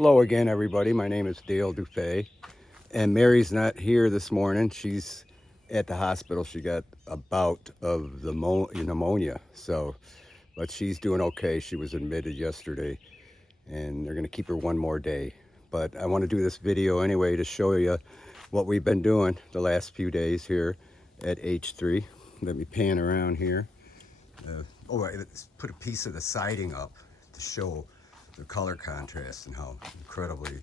Hello again, everybody. My name is Dale DuFay, and Mary's not here this morning. She's at the hospital. She got a bout of the pneumonia, but she's doing okay. She was admitted yesterday, and they're going to keep her one more day. But I want to do this video anyway to show you what we've been doing the last few days here at H3. Let me pan around here. Let's put a piece of the siding up to show the color contrast and how incredibly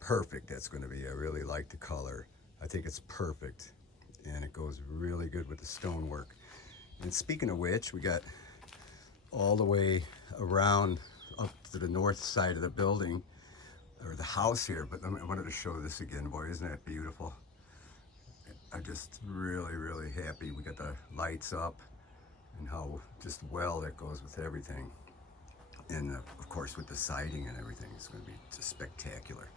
perfect that's going to be. I really like the color. I think it's perfect, and it goes really good with the stonework. And speaking of which, we got all the way around up to the north side of the building, or the house here, but I wanted to show this again. Boy, isn't that beautiful? I'm just really happy. We got the lights up and how just well that goes with everything. And of course with the siding and everything, it's going to be just spectacular.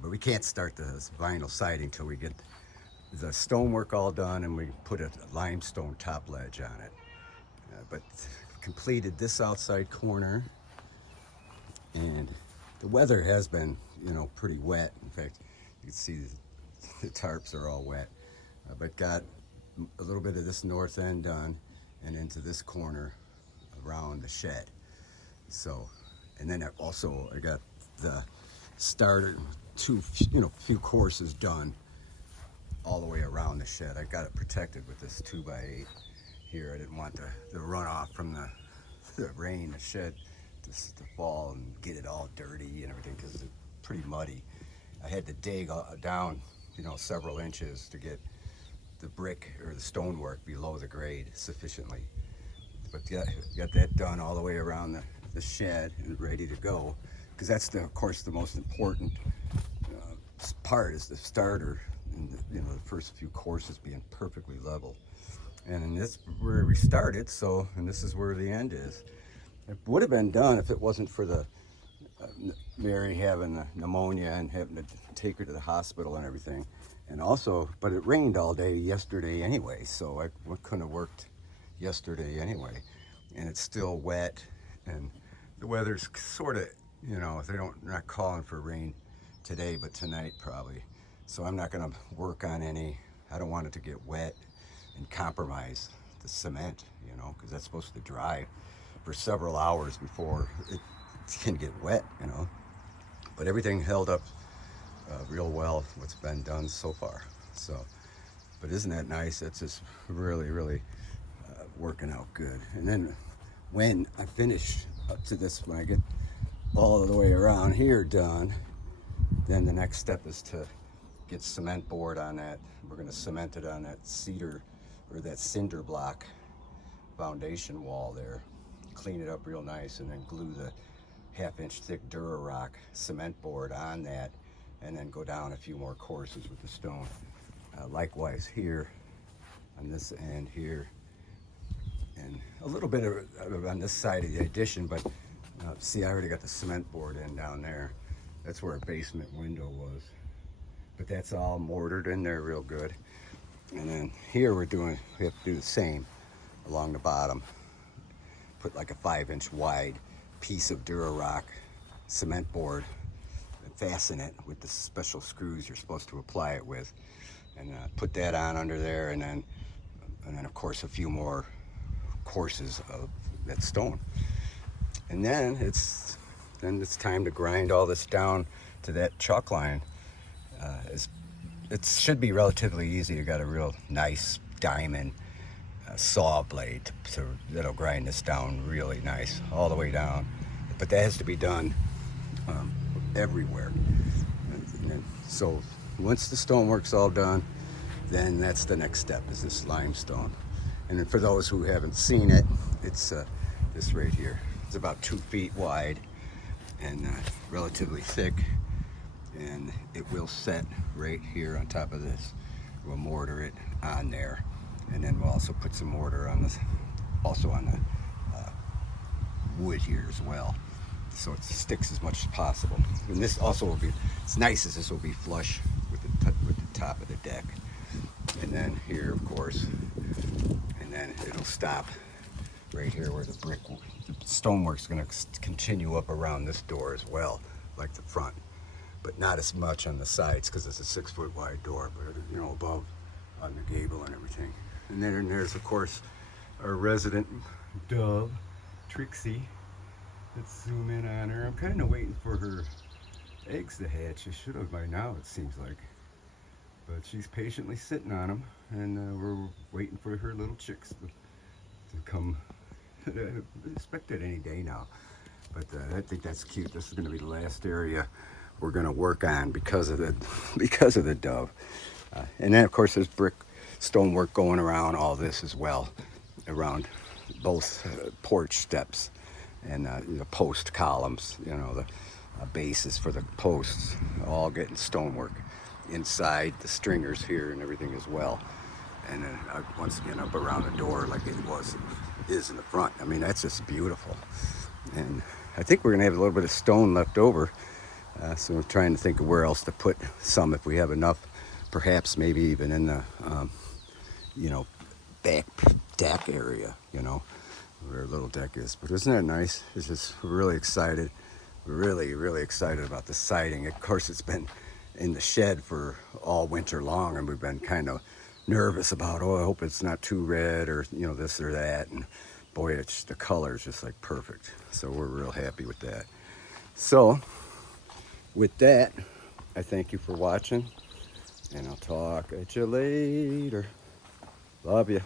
But we can't start the vinyl siding till we get the stonework all done and we put a limestone top ledge on it. But completed this outside corner, and the weather has been, pretty wet. In fact, you can see the tarps are all wet. But got a little bit of this north end done and into this corner around the shed. So, and then I got the starter few courses done all the way around the shed. I got it protected with this 2x8 here. I didn't want the runoff from the rain, the shed, to fall and get it all dirty and everything, because it's pretty muddy. I had to dig down, several inches to get the brick or the stonework below the grade sufficiently. But yeah, got that done all the way around the shed and ready to go, because that's of course the most important part, is the starter and the first few courses being perfectly level. And this where we started, and this is where the end is. It would have been done if it wasn't for the Mary having the pneumonia and having to take her to the hospital and everything. And also, but it rained all day yesterday anyway, so I couldn't have worked yesterday anyway. And it's still wet, and the weather's sort of, they're not calling for rain today, but tonight probably. So I'm not gonna work on any. I don't want it to get wet and compromise the cement, because that's supposed to dry for several hours before it can get wet, But everything held up real well, what's been done so far. So, but isn't that nice? It's just really working out good. And then when I finish up to this, when I get all the way around here done, then the next step is to get cement board on that. We're going to cement it on that cedar or that cinder block foundation wall there, clean it up real nice, and then glue the 1/2-inch thick Durarock cement board on that, and then go down a few more courses with the stone. Likewise here on this end here, and a little bit of on this side of the addition, but see, I already got the cement board in down there. That's where a basement window was, but that's all mortared in there real good. And then here we have to do the same along the bottom. Put like a 5-inch wide piece of Durarock cement board and fasten it with the special screws you're supposed to apply it with, and put that on under there, and then of course a few more courses of that stone. And then it's time to grind all this down to that chalk line. It should be relatively easy. You got a real nice diamond saw blade that'll grind this down really nice all the way down. But that has to be done everywhere. And so once the stonework's all done, then that's the next step, is this limestone. And then for those who haven't seen it, it's this right here. It's about 2 feet wide and relatively thick, and it will set right here on top of this. We'll mortar it on there, and then we'll also put some mortar on this, also on the wood here as well, so it sticks as much as possible. And this also will be, it's nice as this will be flush with the top of the deck. And then here, of course, and then it'll stop right here where the stonework's going to continue up around this door as well, like the front, but not as much on the sides because it's a 6-foot wide door, but you know, above on the gable and everything. And then there's of course our resident dove, Trixie. Let's zoom in on her. I'm kind of waiting for her eggs to hatch. I should have by now, it seems like. But she's patiently sitting on them, and we're waiting for her little chicks to come. I expect it any day now. But I think that's cute. This is going to be the last area we're going to work on because of the dove. And then of course there's brick stonework going around all this as well, around both porch steps and the post columns, you know, the bases for the posts, all getting stonework inside the stringers here and everything as well. And then once again up around the door like it is in the front. I mean, that's just beautiful. And I think we're gonna have a little bit of stone left over, so we're trying to think of where else to put some if we have enough, perhaps maybe even in the you know, back deck area, you know, where a little deck is. But isn't that nice? It's just really excited, really excited about the siding. Of course, it's been in the shed for all winter long, and we've been kind of nervous about, oh, I hope it's not too red or, you know, this or that. And boy, it's the color is just like perfect. So we're real happy with that. So with that, I thank you for watching, and I'll talk at you later. Love you.